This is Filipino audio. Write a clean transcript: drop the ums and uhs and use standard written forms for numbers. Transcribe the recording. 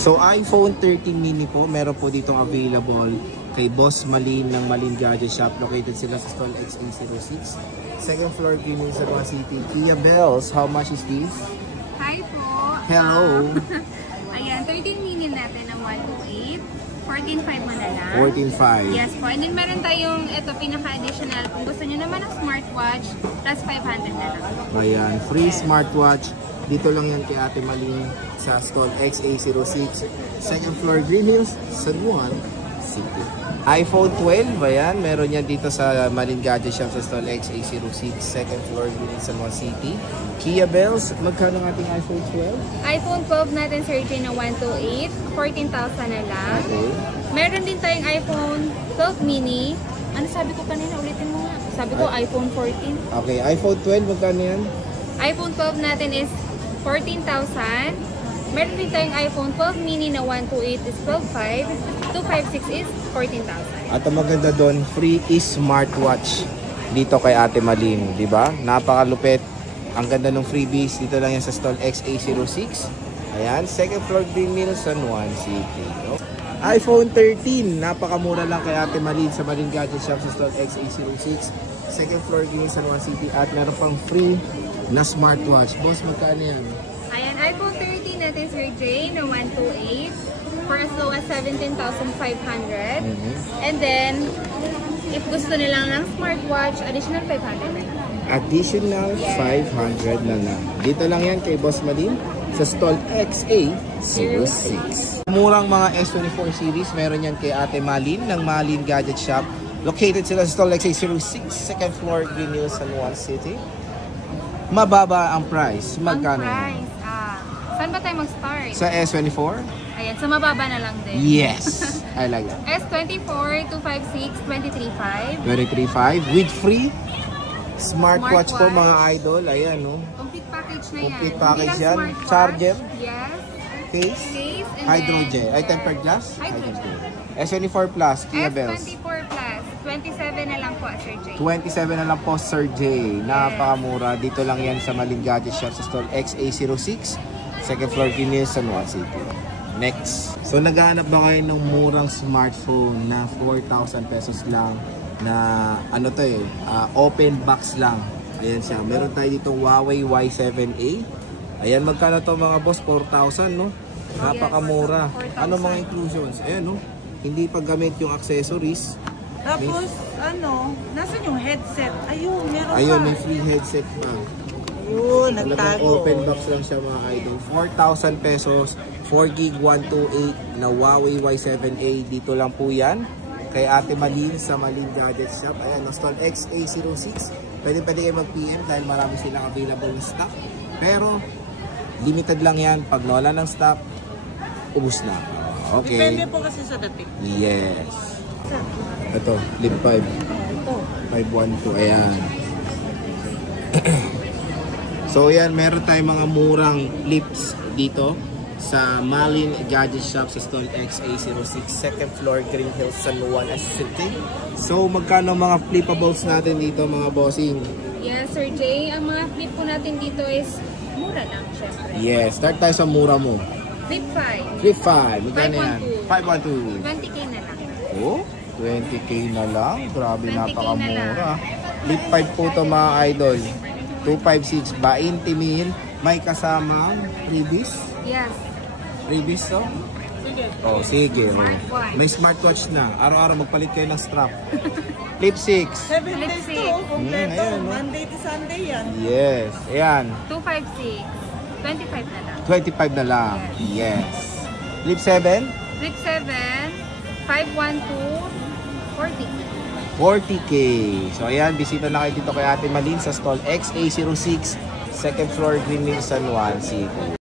So iPhone 13 mini po, meron po ditong available kay Boss Malin ng Malin Gadget Shop. Located sila sa stall XA06. Second floor, Green Hills, San Juan City. Kia Bells, how much is this? Hi po. Hello. Ayan, 13 mini natin ng 128. 14.5 mo na lang. 14.5. Yes po. And then meron tayong ito pinaka-additional. Kung gusto nyo naman ng smartwatch, plus 500 na lang. Ayan, free smartwatch. Dito lang yan kay Ate Malin sa stall XA06. Second floor, Green Hills, San Juan City. iPhone 12, ayan, meron yan dito sa Malin Gadget Shop sa stall XA06. Second floor, Green Hills, San Juan City. Kia Bells, magkano ng ating iPhone 12? iPhone 12 natin, Sir Jay, na 128. 14,000 na lang. Okay. Meron din tayong iPhone 12 mini. Ano sabi ko kanina? Ulitin mo nga. Sabi ko iPhone 14. Okay, iPhone 12, magkano yan? iPhone 12 natin is 14,000. Meron din tayong iPhone 12 mini na 128 is 12,500. 256 is 14,000. At ang maganda doon, free is smartwatch dito kay Ate Malin, di ba? Napakalupit. Ang ganda ng freebies. Dito lang yan sa stall XA06. Ayan, second floor, Green Hills, San Juan City. iPhone 13, napakamura lang kay Ate Malin sa Malin Gadget Shop sa stall XA06. Second floor, Green Hills, San Juan City. At meron pang free na smartwatch. Boss, magkano yan? Ayan, iPhone 13 natin, Sir Jay, na 128 for as low as 17,500. And then, if gusto nilang ng smartwatch, additional 500 na lang. Additional 500 na lang. Dito lang yan kay Boss Malin sa stall XA06. Murang mga S24 series, meron yan kay Ate Malin ng Malin Gadget Shop. Located sila sa stall XA06, second floor, Green Hills, San Juan City. Mababa ang price. Magkano? Ang price, saan ba tayo mag-start? Sa S24? Ayan, sa mababa na lang din. Yes! I like that. S24, 256, 23.5. 23.5 with free smartwatch po mga idol. Ayan, no? Complete package na yan. Complete package Hindi lang yan. smartwatch. Charger. Yes. Case. And Hydrogen. then, Ay, tempered glass? Hydrogen. S24 Plus, Kia Bells. S24 Plus, 27 na lang po, Sir Jay. 27 na lang po, Sir Jay. Napakamura. Dito lang yan sa Malin Gadget Shop sa stall XA06. Second floor, Green Hills, San Juan City. Next. So, naghahanap ba kayo ng murang smartphone na 4,000 pesos lang na ano to open box lang. Ayan siya. Meron tayo dito Huawei Y7A. Ayan, magkano to mga boss? 4,000, no? Napakamura. Ano mga inclusions? Ayan, no? Hindi pa gamit yung accessories. Tapos, nasan yung headset? Ayun, meron pa. Ayun, may free headset pa. Ayun, Talagang nagtago. open box lang siya mga idol. 4,000 pesos, 4 gig 128 na Huawei Y7A. Dito lang po yan. Kay Ate Malin sa Malin Gadget Shop. Ayan, stall XA06. Pwede kayo mag-PM dahil marami silang available na stock. Pero, limited lang yan. Pag nawala ng stock, ubus na. Okay. Depende po kasi sa dating. Yes. Ito, Flip 5. Ito. 512. Ayan. So, ayan. Meron tayong mga murang flips dito sa Malin Gadget Shop sa stall XA06, second floor, Green Hills, San Juan City. So, magkano mga flippables natin dito mga bossing? Yes, Sir Jay. Ang mga flip po natin dito is mura lang, syempre. Yes, start tayo sa mura mo. Flip 5. Flip 5, magkano yan? 512. 20k na lang. Oh, 20k na lang. Grabe, 20K na napakamura. Flip 5 po to mga idol. 256, 20 mil. May kasamang freebies. Yes. Freebies to? Sige. Oh, sige. Smartwatch. May smartwatch na. Araw-araw magpalit kayo ng strap. Flip 6. 7 days to, kompleto. ayan, no? Monday to Sunday yan. Yes. Ayan. 256. 25 na lang. 25 na lang. Yes. Flip 7. Flip 7. 512. 40k. 40k. So ayan, bisita na kayo dito kay Ate Malin sa stall XA06, second floor, Green Hills, San Juan City.